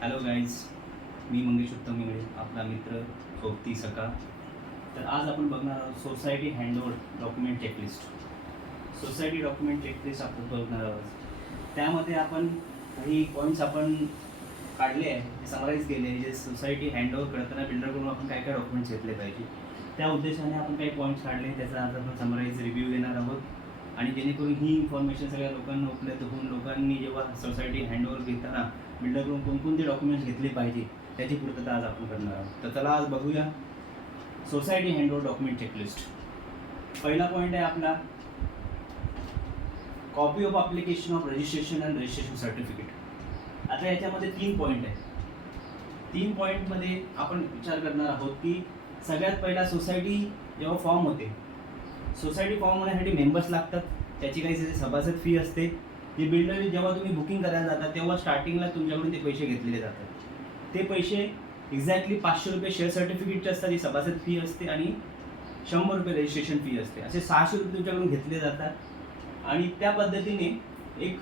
Hello guys, मी मंगेश उत्तम मिळे आपला मित्र सोबती सका. तर आज आपण बघणार आहोत society handover document checklist. Society document checklist आपण बघणार आहोत. त्यामध्ये आपण काही पॉईंट्स आपण काढले आहे, समराईज केले, जे सोसायटी हँडओव्हर करताना बिल्डरकडून आपण काय काय डॉक्युमेंट्स घेतले पाहिजे त्या उद्देशाने आपण काही पॉईंट्स काढले. त्याचा आज आपण समराईज रिव्ह्यू देणार आहोत आणि जेणेकरून ही इन्फॉर्मेशन सगळ्या लोकांना उपलब्ध होऊन लोकांनी जेव्हा सोसायटी हँडओव्हर घेताना बिल्डरकडून कोणकोणते डॉक्युमेंट्स घेतले पाहिजे त्याची पूर्तता आज आपण करणार आहोत. तर चला आज बघूया सोसायटी हँडओव्हर डॉक्युमेंट चेकलिस्ट. पहिला पॉईंट आहे आपला copy of application of registration and registration certificate. आता याच्यामध्ये 3 पॉईंट आहे. 3 पॉईंटमध्ये आपण विचार करणार आहोत की सगळ्यात पहिला सोसायटी जेव्हा फॉर्म होते, सोसायटी फॉर्म होण्यासाठी मेंबर्स लागतात, त्याची काही सभासद फी असते. जे बिल्डर जेव्हा तुम्ही बुकिंग करायला जाता तेव्हा स्टार्टिंगला तुमच्याकडून ते पैसे घेतलेले जातात. ते पैसे एक्झॅक्टली 500 रुपये शेअर सर्टिफिकेटचे असतात, ही सभासद फी असते, आणि 100 रुपये रजिस्ट्रेशन फी असते. असे 600 रुपये तुमच्याकडून घेतले जातात आणि त्या पद्धतीने एक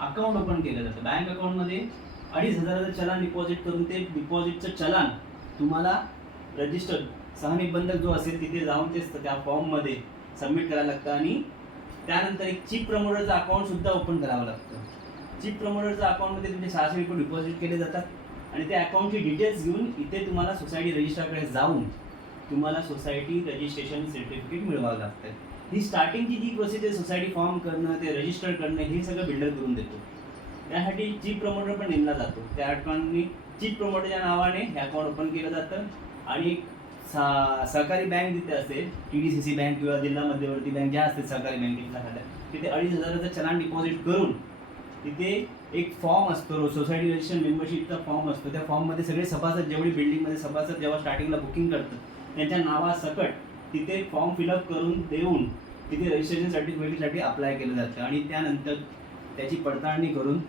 अकाउंट ओपन केलं जातं. बँक अकाउंटमध्ये 2,500चं चलान डिपॉझिट करून ते डिपॉझिटचं चलान तुम्हाला रजिस्टर सहनिबंधक जो असेल तिथे जाऊन ते त्या फॉर्ममध्ये सबमिट करायला लागतं आणि त्यानंतर एक चीफ प्रमोटरचं अकाउंटसुद्धा ओपन करावं लागतं. चीफ प्रमोटरचं अकाउंटमध्ये तुमचे 600 रुपये डिपॉझिट केले जातात आणि त्या अकाउंटची डिटेल्स घेऊन इथे तुम्हाला सोसायटी रजिस्ट्रारकडे जाऊन तुम्हाला सोसायटी रजिस्ट्रेशन सर्टिफिकेट मिळवावं लागतं. ही स्टार्टिंगची जी प्रोसिजर, सोसायटी फॉर्म करणं, ते रजिस्टर करणं, हे सगळं बिल्डर करून देतो. त्यासाठी चीफ प्रमोटर पण नेमला जातो. त्या अकाउंटनी चीफ प्रमोटरच्या नावाने हे अकाउंट ओपन केलं जातं आणि सहकारी बँक जिथे असेल, TDCC बँक किंवा जिल्हा मध्यवर्ती बँक ज्या असतील सहकारी बँकेतल्या खात्या, तिथे 2,500चं चलान डिपॉझिट करून तिथे एक फॉर्म असतो, सोसायटी रजिस्ट्रेशन मेंबरशिपचा फॉर्म असतो. त्या फॉर्ममध्ये सगळे सभासद, जेवढी बिल्डिंगमध्ये सभासद जेव्हा स्टार्टिंगला बुकिंग करतात त्यांच्या नावासकट तिथे फॉर्म फिलअप करून देऊन तिथे रजिस्ट्रेशन सर्टिफिकेटसाठी अप्लाय केलं जातं आणि त्यानंतर त्याची पडताळणी करून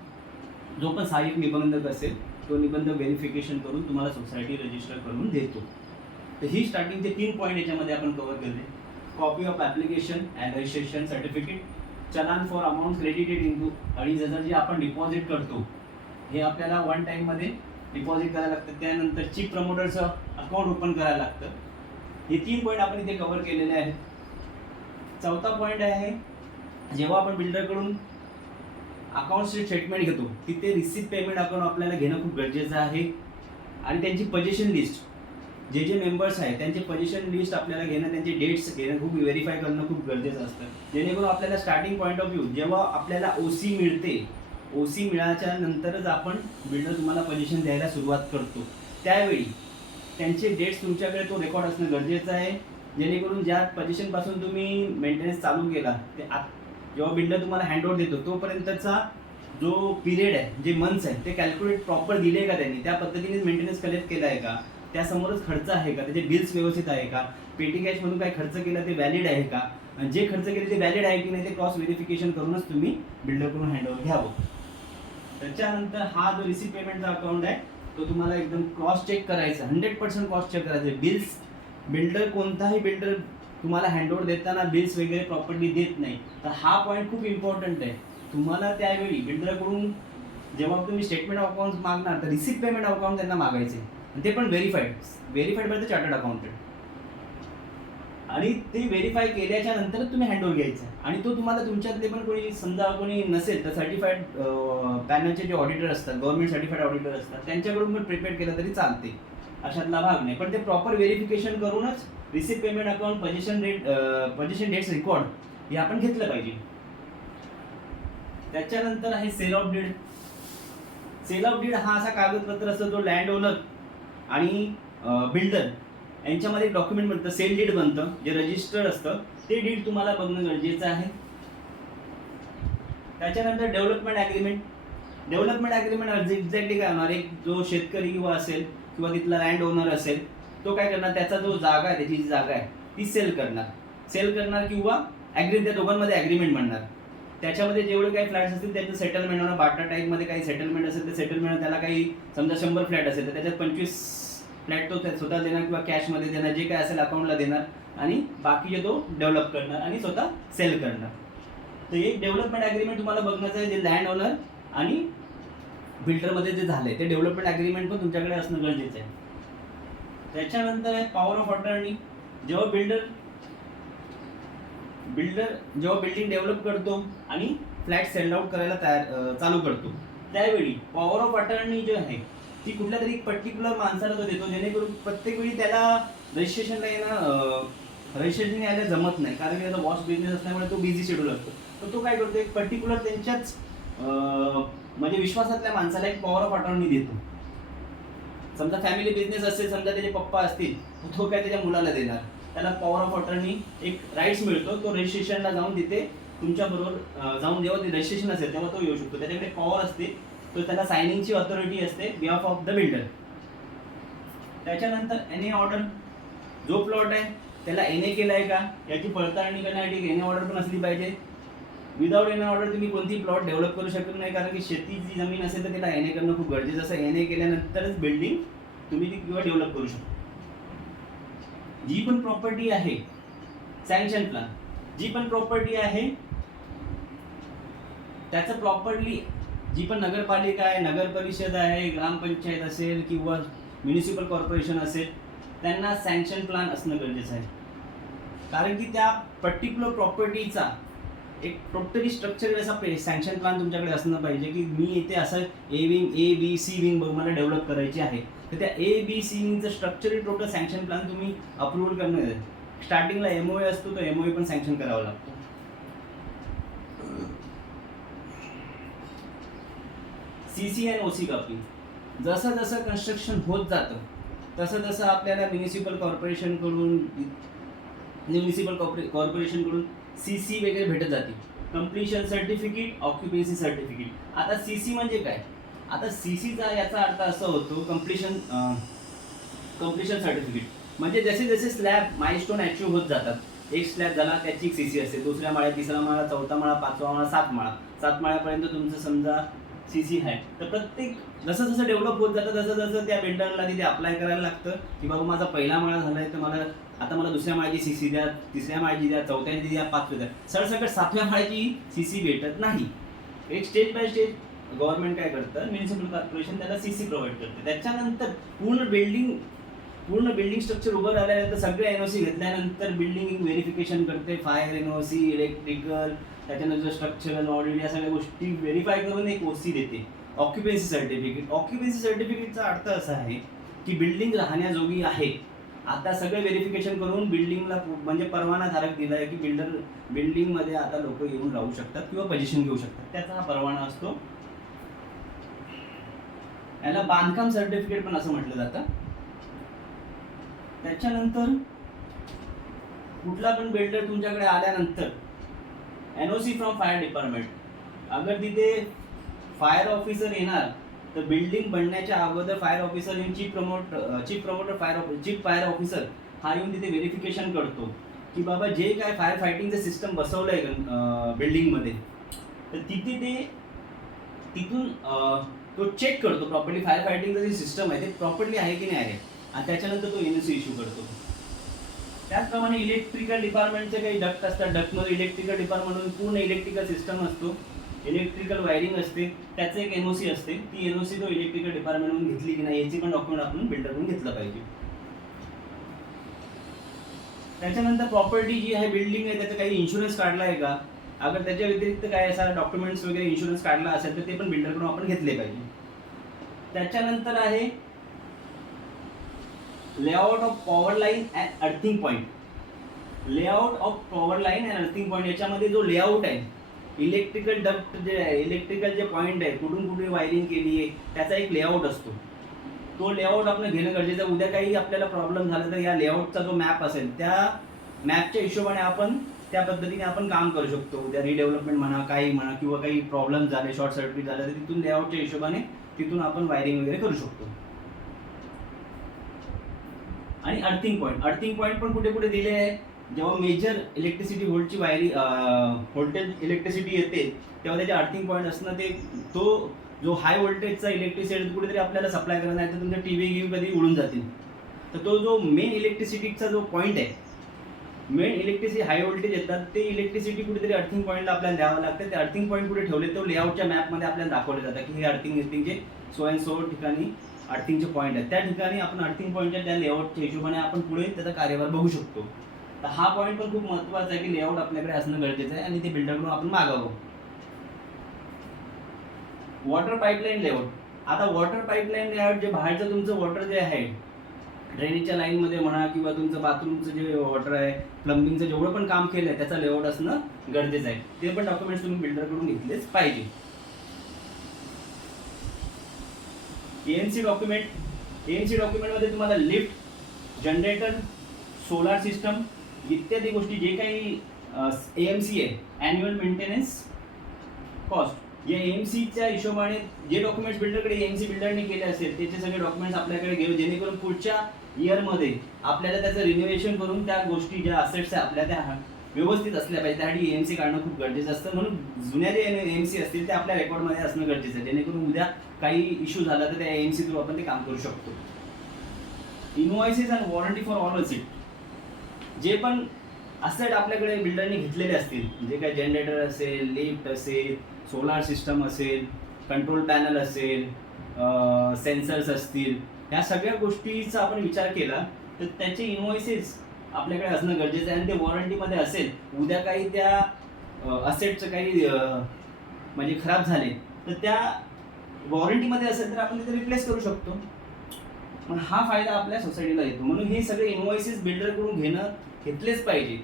जो पण सहाय्यक निबंधक असेल तो निबंधक व्हेरिफिकेशन करून तुम्हाला सोसायटी रजिस्टर करून देतो. तर ही स्टार्टिंगचे 3 पॉईंट याच्यामध्ये आपण कव्हर केले. Copy of application and registration certificate, challan for amount credited into 2,500 जे आपण डिपॉझिट करतो हे आपल्याला वन टाईममध्ये डिपॉझिट करायला लागतं. त्यानंतर चीफ प्रमोटरचं अकाउंट ओपन करायला लागतं. हे 3 पॉईंट आपण इथे कव्हर केलेले आहेत. चौथा पॉईंट आहे, जेव्हा आपण बिल्डरकडून अकाउंट स्टेटमेंट घेतो तिथे रिसिप्ट पेमेंट अकाउंट आपल्याला घेणं खूप गरजेचं आहे आणि त्यांची पोझिशन लिस्ट, जे जे मेंबर्स आहेत त्यांचे पोझिशन लिस्ट आपल्याला घेणं, त्यांचे डेट्स घेणं, खूप व्हेरीफाय करणं खूप गरजेचं असतं. जेणेकरून आपल्याला स्टार्टिंग पॉईंट ऑफ व्ह्यू जेव्हा आपल्याला OC मिळते, OC मिळाल्याच्या नंतरच आपण बिल्डर तुम्हाला पोझिशन द्यायला सुरुवात करतो. त्यावेळी त्यांचे डेट्स तुमच्याकडे तो रेकॉर्ड असणं गरजेचं आहे. जेणेकरून ज्या पोझिशनपासून तुम्ही मेंटेनन्स चालू केला ते जेव्हा बिल्डर तुम्हाला हँडओव्हर देतो तोपर्यंतचा जो पिरियड आहे, जे मंथ्स आहे, ते कॅल्क्युलेट प्रॉपर दिले का त्यांनी, त्या पद्धतीने मेंटेनन्स कलेक्ट केला आहे का, त्यासमोरच खर्च आहे का, त्याचे बिल्स व्यवस्थित आहे का, पेटी कॅशमधून काय खर्च केला ते व्हॅलिड आहे का, आणि जे खर्च केले ते व्हॅलिड आहे की नाही ते क्रॉस व्हेरिफिकेशन करूनच तुम्ही बिल्डरकडून हँडओव्हर घ्यावं. त्याच्यानंतर हा जो रिसिप्ट पेमेंटचा अकाउंट आहे तो तुम्हाला एकदम क्रॉस चेक करायचा, 100% क्रॉस चेक करायचं. बिल्स, बिल्डर कोणताही बिल्डर तुम्हाला हँडओव्हर देताना बिल्स वगैरे प्रॉपर्ली देत नाही. तर हा पॉईंट खूप इम्पॉर्टंट आहे. तुम्हाला त्यावेळी बिल्डरकडून जेव्हा तुम्ही स्टेटमेंट ऑफ अकाउंट मागणार तर रिसिप्ट पेमेंट अकाउंट त्यांना मागायचे, आणि ते पण verified by the chartered accountant, आणि ते व्हेरीफाय केल्याच्या नंतर तुम्ही हँडओव्हर घ्यायचं. आणि तो तुम्हाला तुमच्यातले पण कोणी समजा कोणी नसेल तर सर्टिफाईड पॅनलचे जे ऑडिटर असतात, गव्हर्नमेंट सर्टिफाईड ऑडिटर असतात, त्यांच्याकडून पण प्रिपेअर केलं तरी चालते, अशातला भाग नाही. पण ते प्रॉपर व्हेरिफिकेशन करूनच receipt payment account, possession dates record हे आपण घेतलं पाहिजे. त्याच्यानंतर आहे sale of deed. Sale of deed हा असा कागदपत्र असतो जो लँड ओनर आणि बिल्डर यांच्यामध्ये एक डॉक्युमेंट बनतं, सेल डीड बनतं, जे रजिस्टर्ड असतं. ते डीड तुम्हाला बघणं गरजेचं आहे. त्याच्यानंतर development agreement. Development agreement exactly काय होणार, एक जो शेतकरी किंवा असेल किंवा तिथला लँड ओनर असेल तो काय करणार, त्याचा जो जागा आहे, त्याची जी जागा आहे ती सेल करणार किंवा त्या दोघांमध्ये ॲग्रीमेंट बनणार. त्याच्यामध्ये जेवढे काही फ्लॅट्स असतील त्याचं सेटलमेंट होणार. बाटा टाईपमध्ये काही सेटलमेंट असेल तर सेटलमेंट, त्याला काही समजा 100 फ्लॅट असेल तर त्याच्यात 25 फ्लॅट तो स्वतः देणार किंवा कॅशमध्ये देणार, जे काय असेल अकाउंटला देणार, आणि बाकीचे तो डेव्हलप करणार आणि स्वतः सेल करणार. तर एक डेव्हलपमेंट ॲग्रीमेंट तुम्हाला बघण्याचं आहे, जे लँड ओनर आणि फिल्टरमध्ये जे झालंय ते डेव्हलपमेंट ॲग्रीमेंट पण तुमच्याकडे असणं गरजेचं आहे. त्याच्यानंतर आहे पॉवर ऑफ अटर्नी. जेव्हा जेव्हा बिल्डिंग डेव्हलप करतो आणि फ्लॅट सेल आउट करायला चालू करतो, त्यावेळी पॉवर ऑफ अटर्नी जो आहे ती कुठल्या तरी पर्टिक्युलर माणसाला तो देतो, जेणेकरून प्रत्येक वेळी त्याला रजिस्ट्रेशन यायला जमत नाही, कारण की त्याचा वॉश बिझनेस असल्यामुळे तो बिझी शेड्यूल असतो. तर तो काय करतो, एक पर्टिक्युलर त्यांच्याच म्हणजे विश्वासातल्या माणसाला एक पॉवर ऑफ अटर्नी देतो. समजा फॅमिली बिझनेस असेल, समजा त्याचे पप्पा असतील, तो काय त्याच्या मुलाला देणार, त्याला पॉवर ऑफ अटर्नी एक राईट्स मिळतो. तो रजिस्ट्रेशनला जाऊन तिथे तुमच्याबरोबर जाऊन जेव्हा ते रजिस्ट्रेशन असेल तेव्हा तो येऊ शकतो. त्याच्याकडे पॉवर असते, तो त्याला सायनिंगची ऑथॉरिटी असते बिहाफ ऑफ द बिल्डर. त्याच्यानंतर एनए ऑर्डर. जो प्लॉट आहे त्याला एनए केला आहे का याची पडताळणी करण्यासाठी एनए ऑर्डर पण असली पाहिजे. विदाउट एनए ऑर्डर तुम्ही कोणतीही प्लॉट डेव्हलप करू शकत नाही, कारण की शेतीची जमीन असेल तर त्याला एनए करणं खूप गरजेचं असं. एनए केल्यानंतरच बिल्डिंग तुम्ही ती किंवा डेव्हलप करू शकता. जी पण प्रॉपर्टी आहे, सँक्शन प्लॅन, जी पण प्रॉपर्टी आहे त्याचं प्रॉपरली, जी पण नगरपालिका आहे, नगर परिषद आहे, ग्रामपंचायत असेल किंवा म्युनिसिपल कॉर्पोरेशन असेल, त्यांना सँक्शन प्लॅन असणं गरजेचं आहे. कारण की त्या पर्टिक्युलर प्रॉपर्टीचा एक टोटली स्ट्रक्चर असा सँक्शन प्लॅन तुमच्याकडे असणं पाहिजे की मी इथे असं A wing, A B C wing मला डेव्हलप करायची आहे. तर त्या ए बी सी विंगचं स्ट्रक्चर टोटल सँक्शन प्लॅन तुम्ही अप्रूव्हल करणं. स्टार्टिंगला एमओए असतो, तो एमओए पण सँक्शन करावा लागतो. सीसी आणि ओसी कॉपी. जसं जसं कन्स्ट्रक्शन होत जातं तसं तसं आपल्याला म्युनिसिपल कॉर्पोरेशनकडून सीसी वगैरे भेटत जाते. Completion certificate, occupancy certificate. आता सीसी म्हणजे काय? आता सीसीचा याचा अर्थ असा होतो कंप्लीशन सर्टिफिकेट. म्हणजे जसे जसे स्लॅब माइलस्टोन अचीव्ह होत जातात, एक स्लॅब झाला त्याची एक सीसी असते, दुसऱ्या माळ्यात, तिसरा माळा, चौथा माळा, पाचवा माळा, सात माळ्यापर्यंत तुमचं समजा सीसी आहे. तर प्रत्येक जसं जसं डेव्हलप होत जातं तसं तसं त्या बिल्डरला तिथे अप्लाय करायला लागतं की बाबा माझा पहिला माळा झालाय तर मला दुसऱ्या माळ्याची सीसी द्या, तिसऱ्या माळ्याची द्या, चौथ्याची द्या, पाचव्या द्या. सरसकट 7व्या माळ्याची सीसी भेटत नाही. एक स्टेज बाय स्टेज गव्हर्नमेंट काय करतं, म्युनिसिपल कॉर्पोरेशन त्याला सीसी प्रोव्हाइड करते. त्याच्यानंतर पूर्ण बिल्डिंग स्ट्रक्चर उभं राहिल्यानंतर सगळे एनओसी घेतल्यानंतर बिल्डिंग व्हेरिफिकेशन करते. फायर एनओसी, इलेक्ट्रिकल, त्याच्यानंतर स्ट्रक्चरल ऑडिट, या सगळ्या गोष्टी व्हेरीफाय करून एक ओसी देते. ऑक्युपन्सी सर्टिफिकेटचा अर्थ असा आहे की बिल्डिंग राहण्याजोगी आहे. आता सगळे व्हेरिफिकेशन करून बिल्डिंगला म्हणजे परवाना धारक दिला आहे की बिल्डिंगमध्ये आता लोक येऊन राहू शकतात किंवा पोझिशन घेऊ शकतात, त्याचा हा परवाना असतो. याला बांधकाम सर्टिफिकेट पण असं म्हटलं जातं. त्याच्यानंतर कुठला पण बिल्डर तुमच्याकडे आल्यानंतर एनओसी फ्रॉम फायर डिपार्टमेंट. अगर तिथे फायर ऑफिसर येणार तर बिल्डिंग बनण्याच्या अगोदर फायर ऑफिसर येऊन चीफ फायर ऑफिसर हा येऊन तिथे व्हेरिफिकेशन करतो की बाबा जे काय फायर फायटिंगचं सिस्टम बसवलं आहे बिल्डिंगमध्ये, तर तिथून तो चेक करतो प्रॉपर्ली फायर फायटिंगचं जे सिस्टम आहे ते प्रॉपर्ली आहे की नाही आहे, आणि त्याच्यानंतर तो एनओसी इश्यू करतो. त्याचप्रमाणे इलेक्ट्रिकल डिपार्टमेंटचे काही डक्ट असतात. डक्टमध्ये इलेक्ट्रिकल डिपार्टमेंटमधून पूर्ण इलेक्ट्रिकल सिस्टम असतो, इलेक्ट्रिकल वायरिंग असते, त्याचं एक एनओसी असते. ती एनओसी तो इलेक्ट्रिकल डिपार्टमेंटमधून घेतली की नाही याची पण डॉक्युमेंट आपण बिल्डरकडून घेतलं पाहिजे. त्याच्यानंतर प्रॉपर्टी जी आहे, बिल्डिंग आहे, त्याचा काही इन्शुरन्स काढला आहे का, अगर त्याच्या व्यतिरिक्त काय असा डॉक्युमेंट्स वगैरे इन्शुरन्स काढला असेल तर ते पण बिल्डरकडून आपण घेतले पाहिजे. त्याच्यानंतर आहे layout of power line and earthing point. Layout of power line and earthing point याच्यामध्ये जो लेआउट आहे, इलेक्ट्रिकल डक्ट जे आहे, इलेक्ट्रिकल जे पॉईंट आहे, कुठून कुठे वायरिंग केली आहे, त्याचा एक लेआउट असतो. तो लेआउट आपण घेणं गरजेचं आहे. उद्या काही आपल्याला प्रॉब्लेम झाला तर या लेआउटचा जो मॅप असेल त्या मॅपच्या हिशोबाने आपण त्या पद्धतीने आपण काम करू शकतो. उद्या रिडेव्हलपमेंट म्हणा, काही म्हणा, किंवा काही प्रॉब्लेम झाले, शॉर्ट सर्किट झालं, तर तिथून लेआउटच्या हिशोबाने तिथून आपण वायरिंग वगैरे करू शकतो. आणि अर्थिंग पॉईंट पण कुठे कुठे दिले आहे, जेव्हा मेजर इलेक्ट्रिसिटी व्होल्टेज इलेक्ट्रिसिटी येते तेव्हा त्याचे अर्थिंग पॉईंट असणं, तो जो हाय व्होल्टेजचा इलेक्ट्रिसिटी कुठेतरी आपल्याला सप्लाय करणार नाही तर तुमच्या टीव्ही कधी उडून जातील. तर तो जो मेन इलेक्ट्रिसिटीचा जो पॉईंट आहे, मेन इलेक्ट्रिसिटी हाय व्होल्टेज येतात, ते इलेक्ट्रिसिटी कुठेतरी अर्थिंग पॉईंटला आपल्याला द्यावं लागतं. ते अर्थिंग पॉईंट कुठे ठेवले तो लेआउटच्या मॅपमध्ये आपल्याला दाखवलं जातं की हे अर्थिंगचे सो अँड सो ठिकाणी अर्थिंगचे पॉईंट आहेत. त्या ठिकाणी आपण अर्थिंग पॉईंटच्या त्या लेआउटच्या हिशोबाने आपण पुढे त्याचा कार्यभार बघू शकतो. तर हा पॉईंट पण खूप महत्त्वाचा आहे की लेआउट आपल्याकडे असणं गरजेचं आहे आणि ते बिल्डरकडून आपण मागावं. Water pipeline layout. आता वॉटर पाईपलाईन लेआउट जे बाहेरचं तुमचं वॉटर जे आहे ड्रेनेजच्या लाईनमध्ये म्हणा किंवा तुमचं बाथरूमचं जे वॉटर आहे, प्लंबिंगचं जेवढं पण काम केलं आहे त्याचा लेआउट असणं गरजेचं आहे. ते पण डॉक्युमेंट्स तुम्ही बिल्डरकडून घेतलेच पाहिजे. AMC document. एएमसी डॉक्युमेंटमध्ये तुम्हाला लिफ्ट, जनरेटर, सोलार सिस्टम इत्यादी गोष्टी जे काही एएमसी आहे, ॲन्युअल मेंटेनन्स कॉस्ट, या एएमसीच्या हिशोबाने जे डॉक्युमेंट्स बिल्डरकडे एएमसी बिल्डरने केले असेल त्याचे सगळे डॉक्युमेंट्स आपल्याकडे घेऊ, जेणेकरून पुढच्या इयरमध्ये आपल्याला त्याचं रिनोव्हेशन करून त्या गोष्टी ज्या असेट्स आहे आपल्या त्या व्यवस्थित असल्या पाहिजे. त्यासाठी एएमसी काढणं खूप गरजेचं असतं. म्हणून जुन्या जे एएमसी असतील ते आपल्या रेकॉर्डमध्ये असणं गरजेचं आहे, जेणेकरून उद्या काही इश्यू झाला तर त्या एएमसी थ्रू आपण ते काम करू शकतो. Invoices and warranty for all asset. जे पण असेट आपल्याकडे बिल्डरने घेतलेले असतील, जे काही जनरेटर असेल, लिफ्ट असेल, सोलार सिस्टम असेल, कंट्रोल पॅनल असेल, सेन्सर्स असतील, ह्या सगळ्या गोष्टीचा आपण विचार केला तर त्याचे इनवॉइसेस आपल्याकडे असणं गरजेचं आहे. आणि ते वॉरंटीमध्ये असेल, उद्या काही त्या असेटचं काही म्हणजे खराब झाले तर त्या वॉरंटीमध्ये असेल तर आपण तिथे रिप्लेस करू शकतो. मग हा फायदा आपल्या सोसायटीला येतो. म्हणून हे सगळे इनवॉइसेस बिल्डरकडून घेतलेच पाहिजे.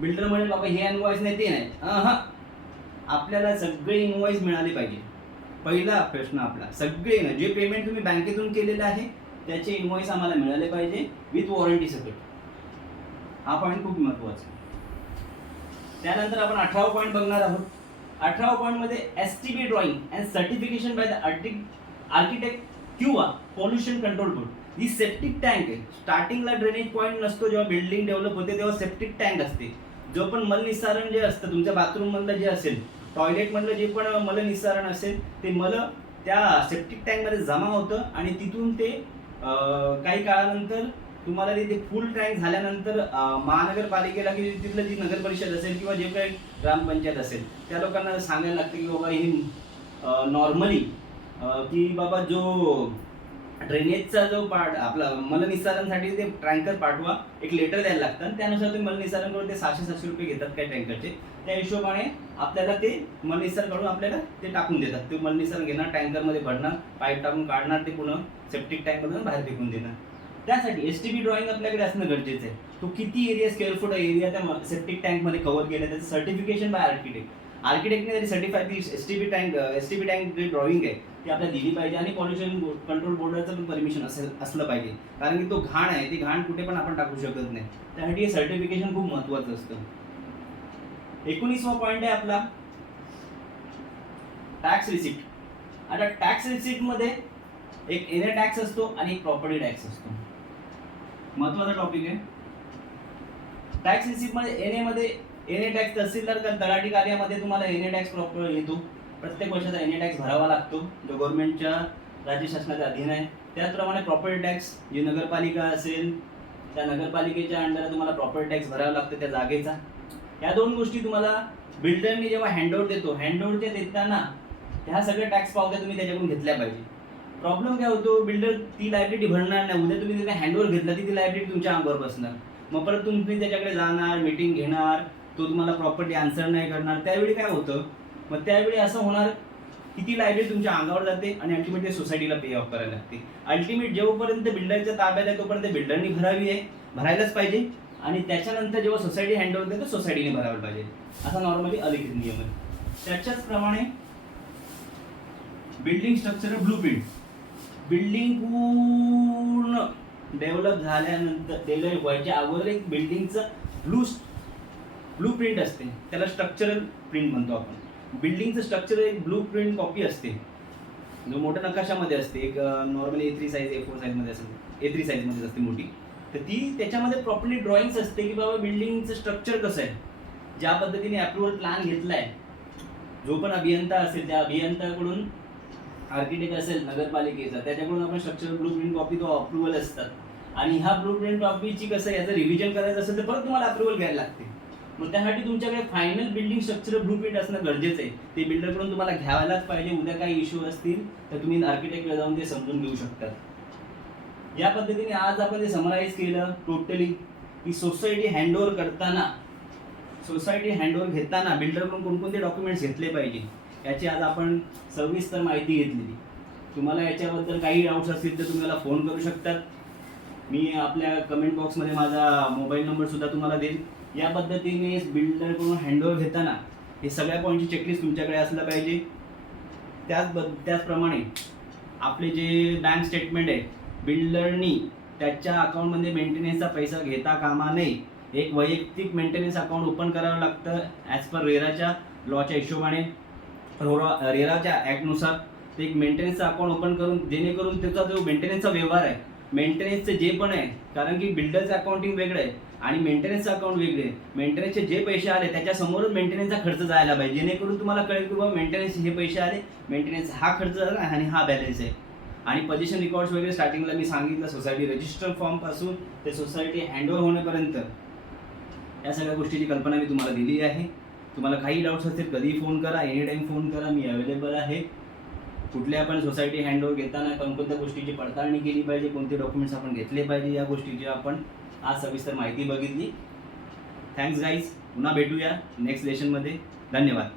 बिल्डर म्हणेल बाबा हे इनवॉइस नाही ते नाही, हां, आपल्याला सगळे इनवॉइस मिळाले पाहिजे. पहिला प्रश्न आपला, सगळे ना जे पेमेंट तुम्ही बँकेतून केलेलं आहे त्याचे इनवॉइस आम्हाला मिळाले पाहिजे विथ वॉरंटी सकट. हा पॉईंट खूप महत्त्वाचा आहे. त्यानंतर आपण 18वा पॉईंट बघणार आहोत. 18वा पॉईंटमध्ये STB drawing and certification by the architect किंवा पॉल्युशन कंट्रोल बोर्ड. ही सेप्टिक टँक आहे. स्टार्टिंगला ड्रेनेज पॉईंट नसतो, जेव्हा बिल्डिंग डेव्हलप होते तेव्हा सेप्टिक टँक असते. जो पण मलनिस्सारण जे असतं तुमच्या बाथरूममधलं जे असेल, टॉयलेटमधलं जे पण मलनिस्सारण असेल ते मल त्या सेप्टिक टँकमध्ये जमा होतं आणि तिथून ते काही काळानंतर तुम्हाला ते फुल टँक झाल्यानंतर महानगरपालिकेला की तिथलं जी नगर परिषद असेल किंवा जे काही ग्रामपंचायत असेल त्या लोकांना सांगायला लागतं की बाबा ही नॉर्मली की बाबा जो ड्रेनेजचा जो पार्ट आपला मलनिस्सारणसाठी ते टँकर पाठवा, एक लेटर द्यायला लागतं आणि त्यानुसार ते मलनिस्सारण करून ते 600-700 रुपये घेतात काही टँकरचे. त्या हिशोबाने आपल्याला ते मलनिस्सारण काढून आपल्याला ते टाकून देतात. ते मलनिस्सारण घेणार, टँकरमध्ये भरणार, पाईप टाकून काढणार, ते पुन्हा सेप्टिक टँकमधून बाहेर फेकून देणार. त्यासाठी एसटीबी ड्रॉइंग आपल्याकडे असणं गरजेचं आहे. तो किती एरिया, स्क्वेअर फूट एरिया त्या सेप्टिक टँकमध्ये कव्हर केलं, त्याचं सर्टिफिकेशन बाय आर्किटेक्टने जरी सर्टिफाय ती एसटीबी टँक जी ड्रॉइंग आहे ती आपल्याला दिली पाहिजे. आणि पॉल्युशन कंट्रोल बोर्डाचं पण परमिशन असलं पाहिजे, कारण की तो घाण आहे, ती घाण कुठे पण आपण टाकू शकत नाही. त्यासाठी हे सर्टिफिकेशन खूप महत्त्वाचं असतं. 19वा पॉईंट आहे आपला टॅक्स रिसिप्ट. आता टॅक्स रिसिप्टमध्ये एक एनए टॅक्स असतो आणि एक प्रॉपर्टी टॅक्स असतो. महत्त्वाचा टॉपिक आहे. टॅक्स रिसिप्टमध्ये एनए टॅक्स तहसीलदार तलाठी कार्यामध्ये तुम्हाला एनए टॅक्स प्रॉपर येतो. प्रत्येक वर्षाचा एनए टॅक्स भरावा लागतो जो गव्हर्नमेंटच्या राज्य शासनाच्या अधीन आहे. त्याचप्रमाणे प्रॉपर्टी टॅक्स जी नगरपालिका असेल त्या नगरपालिकेच्या अंडर तुम्हाला प्रॉपर्टी टॅक्स भरावा लागतो त्या जागेचा. या दोन गोष्टी तुम्हाला बिल्डरनी जेव्हा हँडओव्हर देतो, हँडओव्हरच्या देताना ह्या सगळ्या टॅक्स पावत्या तुम्ही त्याच्याकडून घेतल्या पाहिजे. प्रॉब्लेम काय होतो, बिल्डर ती लायबिलिटी भरणार नाही. उद्या तुम्ही त्याला हँडओव्हर घेतला ती लायबिलिटी तुमच्या अंगावर बसणार. मग परत तुम्ही त्याच्याकडे जाणार, मीटिंग घेणार, तो तुम्हाला प्रॉपर्टी आन्सर नाही करणार. त्यावेळी काय होतं, मग त्यावेळी असं होणार की ती लायबिलिटी तुमच्या अंगावर जाते आणि अल्टिमेटली सोसायटीला पे ऑफ करायला लागते. अल्टिमेट जेव्हापर्यंत बिल्डरच्या ताब्यात आहे तोपर्यंत बिल्डरनी भरायलाच पाहिजे आणि त्याच्यानंतर जेव्हा सोसायटी हँडओव्हर देते तर सोसायटीने भरायला पाहिजे. असा नॉर्मली अलिखित नियम आहे. त्याच्याच प्रमाणे बिल्डिंग स्ट्रक्चर ब्लूप्रिंट. बिल्डिंग पूर्ण डेव्हलप झाल्यानंतर डेव्हलप व्हायच्या अगोदर एक बिल्डिंगचं ब्लूप्रिंट असते, त्याला स्ट्रक्चरल प्रिंट म्हणतो आपण. बिल्डिंगचं स्ट्रक्चर एक ब्लूप्रिंट कॉपी असते जो मोठ्या नकाशामध्ये असते. एक नॉर्मली A3 साईज A4 साईजमध्ये असते, A3 साईजमध्ये असते मोठी. तर ती त्याच्यामध्ये प्रॉपर्ली ड्रॉइंग्स असते की बाबा बिल्डिंगचं स्ट्रक्चर कसं आहे, ज्या पद्धतीने अप्रुव्हल प्लॅन घेतला आहे, जो पण अभियंता असेल त्या अभियंताकडून, आर्किटेक्ट असेल नगरपालिकेचा त्याच्याकडून आपण स्ट्रक्चरल ब्लूप्रिंट कॉपी तो अप्रुव्हल असतात आणि ह्या ब्लूप्रिंट ऑफिसची कसं आहे, याचं रिव्हिजन करायचं असेल तर परत तुम्हाला अप्रुव्हल घ्यायला लागते. मग त्यासाठी तुमच्याकडे फायनल बिल्डिंग स्ट्रक्चर ब्लूप्रिंट असणं गरजेचं आहे. ते बिल्डरकडून तुम्हाला घ्यायलाच पाहिजे. उद्या काही इश्यू असतील तर तुम्ही आर्किटेक्टला जाऊन ते समजून घेऊ शकता. या पद्धतीने आज आपण ते समराईज केलं टोटली की सोसायटी हँडओव्हर करताना, सोसायटी हँडओव्हर घेताना बिल्डरकडून कोणकोणते डॉक्युमेंट्स घेतले पाहिजे याची आज आपण सविस्तर माहिती घेतलेली. तुम्हाला याच्याबद्दल काही डाऊट्स असतील तर तुम्ही मला फोन करू शकतात. मी आपल्या कमेंट बॉक्समध्ये माझा मोबाईल नंबर सुद्धा तुम्हाला देईन. या पद्धतीने बिल्डरकडून हँडओव्हर घेताना हे सगळ्या पॉईंटची चेकलिस्ट तुमच्याकडे असलं पाहिजे. त्याचप्रमाणे आपले जे बँक स्टेटमेंट आहे, बिल्डरनी त्याच्या अकाउंटमध्ये मेंटेनन्सचा पैसा घेता कामा नये. एक वैयक्तिक मेंटेनन्स अकाउंट ओपन करावं लागतं ॲज पर रेराच्या लॉच्या हिशोबाने, रेराच्या ॲक्टनुसार. ते एक मेंटेनन्सचं अकाउंट ओपन करून, जेणेकरून त्याचा जो मेंटेनन्सचा व्यवहार आहे, मेंटेनन्सचं जे पण आहे, कारण की बिल्डरचं अकाउंटिंग वेगळं आहे आणि मेंटेनन्सचं अकाउंट वेगळे आहे. मेंटेनन्सचे जे पैसे आले त्याच्यासमोरच मेंटेनन्सचा खर्च जायला पाहिजे, जेणेकरून तुम्हाला कळेल की बाबा मेंटेनन्स हे पैसे आले, मेंटेनन्स हा खर्च झाला आणि हा बॅलन्स आहे. आणि पोझिशन रेकॉर्ड्स वगैरे स्टार्टिंगला मी सांगितलं, सोसायटी रजिस्टर फॉर्मपासून ते सोसायटी हँडओव्हर होण्यापर्यंत या सगळ्या गोष्टीची कल्पना मी तुम्हाला दिली आहे. तुम्हाला काही डाऊट्स असतील कधीही फोन करा, एनी टाईम फोन करा, मी अवेलेबल आहे. कुठल्या पण सोसायटी हँडओव्हर घेताना कोणकोणत्या गोष्टीची पडताळणी केली पाहिजे, कोणते डॉक्युमेंट्स आपण घेतले पाहिजे, या गोष्टीची आपण आज सविस्तर माहिती बघितली. Thanks guys. पुन्हा भेटूया नेक्स्ट लेशनमध्ये. धन्यवाद.